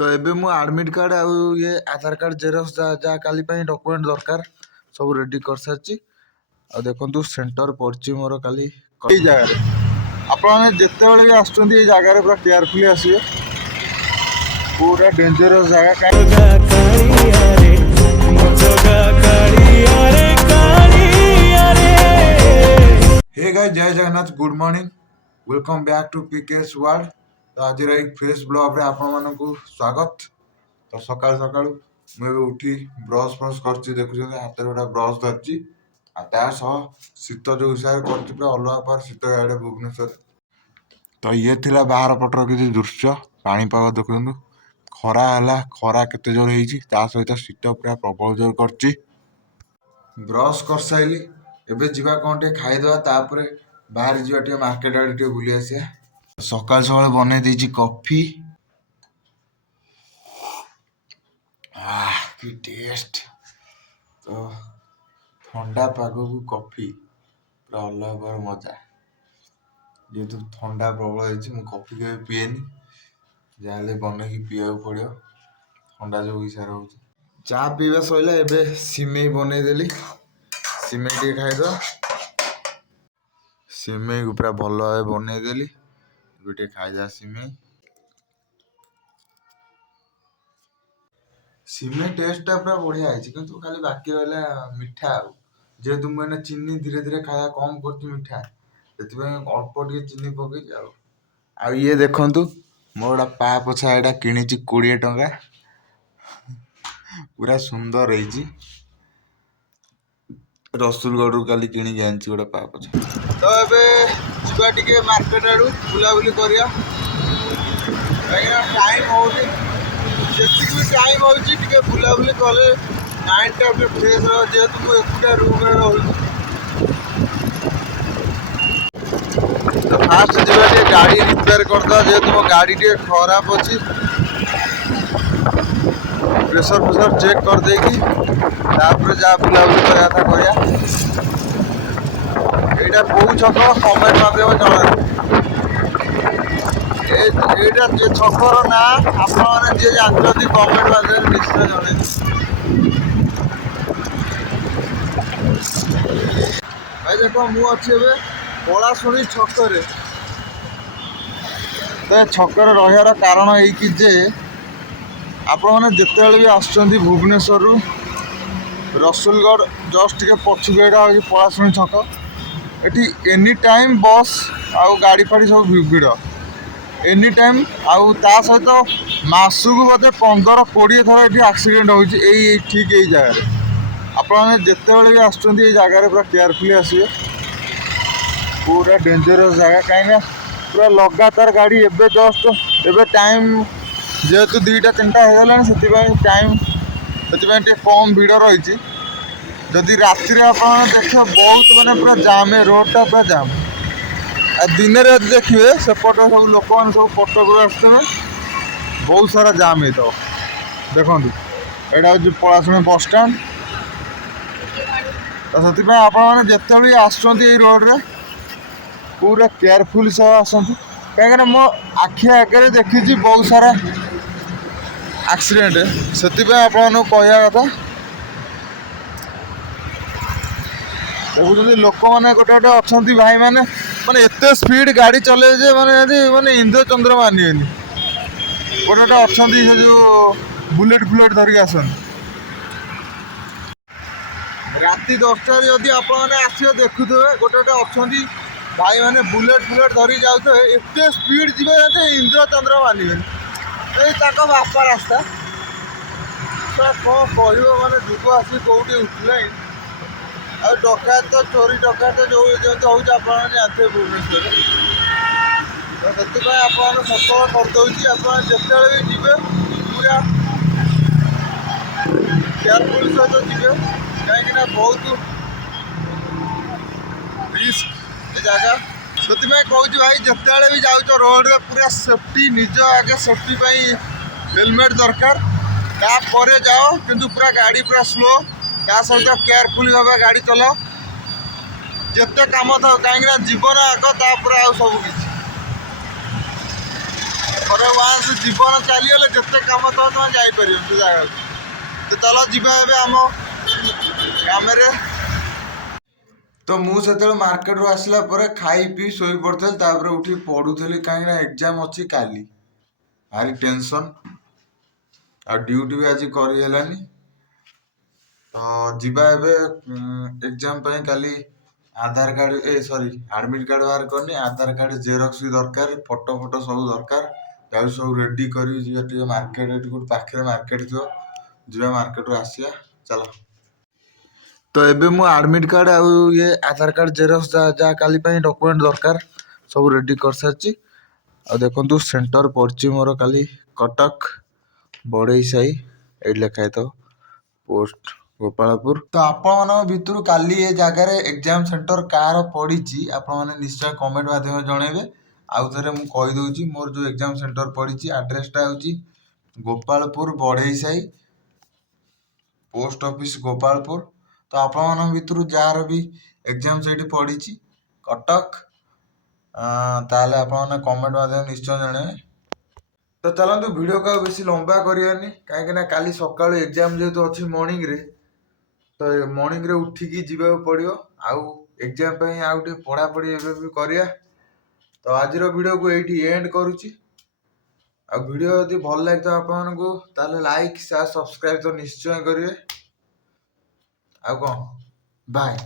तो एबे मु एडमिट कार्ड आउ ये आधार कार्ड जेरक्स जा काली पई डॉक्यूमेंट दरकार सब रेडी कर सारची। आ देखंतु सेंटर पड़ची मोर काली कई जगह रे आपण जेते बेले भी आछुंती ए जगह रे पूरा केयरफुली आसीबे। पूरा डेंजरस जगह हे गाइस जय Jagannath good morning welcome back to PKS world. तो आज एक फ्रेश ब्लॉग रे आपण मानकु स्वागत। तो सकाळ सकाळ मैं उठी ब्रश फ्रश करची देखुछ हाथ गोटा ब्रश धरची आ ता सह शीत जो हिसाब करची पूरा अलगा पर शीत आड़े भुवनेश्वर। तो ये थिला बाहर पटर किसी दृश्य पाणीपाग देखु खरा है खरा केते जोर होईची ता सहित शीत पूरा प्रबल जोर करची। ब्रश कर साइली एबे जीवा कोन टे खाइदवा तापरे बाहर जीवा टे मार्केट आड़े टे बुली आसिया। सकाळ सकाळ बने दीची कॉफी की टेस्ट। तो ठंडा पाग को कॉफी पूरा अलग मजा जेहेतु ठंडा प्रबल होईची मु कॉफी के पिएनी जाले बने की पिया पड़ो ठंडा जो हिसाब हो। चा पीवा सैला एबे सिमेई बने देली सिमेई टे खाइदो सिमेई को पूरा भल भाव बने देली गोटे खाइदा सिमेई सिमेई टेस्ट टा पूरा बढ़िया है किंतु खाली बाकी रहला मिठा जेहेतु मैंने चीनी धीरे धीरे खाया कम कर मिठा से अल्प टे चीनी पकई आ ये देखंतु मोर गोटा पा पोछा एटा किणी 20 टंका पूरा सुंदर है रसुलगढ़ रू काली किणी के आंची गोटा पा पोछा। तो एबे जीवा टिके मार्केट आड़ू बुलाबुली करिया टाइम होनी जेतिक भी टाइम होची टिके बुलाबुली कले माइंड टा फ्रेश रह जेहेतु मु एकुटा रूम रे रहूची। तो फास्ट जीवा टे गाड़ी रिपेयर करदा जेहेतु मो गाड़ी टे खराब अछि प्रेशर प्रेशर चेक कर देगी तापर जा बुलाबुली करा था करिया। एटा कोउ छक कमेंट माध्यम जणा एटा जे छकर ना आपण माने जे जानथि कमेंट माध्यम निश्चय जणे। भाई देखो मु अछि एबे पलाशुणी छकरे तो छकर रहियार कारण है कि जे आपण माने जेते बेले भी आछंती भुवनेश्वर रु रसुलगढ़ जस्ट के पछुएटा हो पलाशुणी छक एटी एनी टाइम बस आउ गाड़ी फाड़ी सब भिड़ एनी टाइम आउ ता सहित मासकू बोधे 15-20 थर ये एक्सीडेंट हो ठीक यही जगह आपण जिते बड़े भी आसुँच जगार पूरा केयरफुली आसवे। पूरा डेंजरस जगह कहीं पूरा लगातार गाड़ी एबे जस्ट एबे टाइम जेहेतु 2-3टा हो गला टाइम से कम भिड़ रही जदि राति आप देख बहुत मैंने पूरा जाम है रोड टा पूरा जाम दिन में यदि देखिए सेपट सब लोक मैंने सब कटक आसते बहुत सारा जाम है। तो देखो यहाँ हूँ पलाशुणी बस स्टाण तो से आपने जिते भी आसुँच रोड रे पूरा केयरफुल सह आसतु कहीं मो आखि आगे देखी बहुत सारा एक्सीडेंट से आपको कहवा कथा देखुं लोक मैंने गोटे गोटे अच्छा भाई मैंने माने एत स्पीड गाड़ी चले जे माने इंद्र चंद्र मानिए गोटे गोटे अच्छा से जो बुलेट फुलेट धरिक आसन राति 10टा जदि आपने देखुए गोटे गोटे अच्छा भाई मैंने बुलेट फुलेट धरी जाते एत स्पीड जी इंद्र चंद्र मानिए यही बापा रास्ता कौन कह माने जुग आसी कौटी उठला आ डकायत तो चोरी डकायत जो हूँ आप जानते भुवनेश्वर तो से आप सतर्क करदे आप जिते भी जी पूरा केयरफुल सहित जी कहीं बहुत रिस्क जगह से कहूँ भाई जिते भी जाऊँ रोड रे पूरा सेफ्टी निज आगे सेफ्टी हेलमेट दरकार तापर जाओ किंतु पूरा गाड़ी पूरा स्लो ता सहित केयरफुली भाव गाड़ी चलाओ जिते कम था कहीं जीवन आग तापर आ सब किसी ଥରେ ୱାନ୍ସ ଜୀବନ ଚାଲିଗଲେ ଯେତେ କାମ ଥିବ ତମେ ଯାଇପାରିବ ସେ ଜାଗାକୁ। ତ ଚାଲ ଯିବା ଏବେ ଆମ କାମରେ। ତ ମୁଁ ସେତେବେଳେ ମାର୍କେଟରୁ ଆସିଲା ପରେ ଖାଇ ପିଇ ଶୋଇ ପଡ଼ିଥିଲି, ତାପରେ ଉଠିକି ପଢ଼ୁଥିଲି କାହିଁକିନା ଏକ୍ଜାମ୍ ଅଛି କାଲି। ଭାରି ଟେନସନ୍, ଆଉ ଡ୍ୟୁଟି ବି ଆଜି କରି ହେଲାନି। ତ ଯିବା ଏବେ ଏକ୍ଜାମ୍ ପାଇଁ। କାଲି ଆଧାର କାର୍ଡ଼ ଆଡ଼ମିଟ୍ କାର୍ଡ଼ ବାହାର କରିନି, ଆଧାର କାର୍ଡ଼ ଜେରକ୍ସ ବି ଦରକାର, ଫଟୋ ସବୁ ଦରକାର। ତାକୁ ସବୁ ରେଡ଼ି କରିକି ଯିବା ଟିକେ ମାର୍କେଟ, ଏଠି ଗୋଟେ ପାଖରେ ମାର୍କେଟ ଥିବ, ଯିବା ମାର୍କେଟରୁ ଆସିବା ଚାଲ। ତ ଏବେ ମୁଁ ଆଡ଼ମିଟ୍ କାର୍ଡ଼ ଆଉ ଆଧାର କାର୍ଡ଼ ଜେରକ୍ସ ଯାହା କାଲି ପାଇଁ ଡକୁମେଣ୍ଟ ଦରକାର ସବୁ ରେଡ଼ି କରିସାରିଛି। ଆଉ ଦେଖନ୍ତୁ ସେଣ୍ଟର ପଡ଼ିଛି ମୋର କାଲି କଟକ ବଢ଼େଇ ସାହି, ଏଇଠି ଲେଖା ହେଇଥିବ ପୋଷ୍ଟ ଗୋପାଳପୁର। ତ ଆପଣମାନଙ୍କ ଭିତରୁ କାଲି ଏ ଜାଗାରେ ଏକ୍ଜାମ୍ ସେଣ୍ଟର କାହାର ପଡ଼ିଛି ଆପଣମାନେ ନିଶ୍ଚୟ କମେଣ୍ଟ ମାଧ୍ୟମରେ ଜଣେଇବେ। ଆଉ ଥରେ ମୁଁ କହିଦେଉଛି, ମୋର ଯେଉଁ ଏକ୍ଜାମ୍ ସେଣ୍ଟର ପଡ଼ିଛି ଆଡ୍ରେସଟା ହେଉଛି ଗୋପାଳପୁର ବଢ଼େଇ ସାହି, ପୋଷ୍ଟ ଅଫିସ୍ ଗୋପାଳପୁର। ତ ଆପଣମାନଙ୍କ ଭିତରୁ ଯାହାର ବି ଏକ୍ଜାମ୍ ସେଇଠି ପଡ଼ିଛି କଟକ, ତାହେଲେ ଆପଣମାନେ କମେଣ୍ଟ ମାଧ୍ୟମରେ ନିଶ୍ଚୟ ଜଣେଇବେ। ତ ଚାଲନ୍ତୁ ଭିଡ଼ିଓକୁ ଆଉ ବେଶୀ ଲମ୍ବା କରିବାନି, କାହିଁକିନା କାଲି ସକାଳୁ ଏକ୍ଜାମ୍ ଯେହେତୁ ଅଛି ମର୍ଣ୍ଣିଂରେ, ତ ମର୍ଣ୍ଣିଂରେ ଉଠିକି ଯିବାକୁ ପଡ଼ିବ। ଆଉ ଏକ୍ଜାମ୍ ପାଇଁ ଆଉ ଟିକେ ପଢ଼ାପଢ଼ି ଏବେ ବି କରିବା। ତ ଆଜିର ଭିଡ଼ିଓକୁ ଏଇଠି ଏଣ୍ଡ କରୁଛି। ଆଉ ଭିଡ଼ିଓ ଯଦି ଭଲ ଲାଗିଥିବ ଆପଣମାନଙ୍କୁ ତାହେଲେ ଲାଇକ୍ ସେୟାର ସବସ୍କ୍ରାଇବ୍ ତ ନିଶ୍ଚୟ କରିବେ। ଆଉ କ'ଣ, ବାଏ।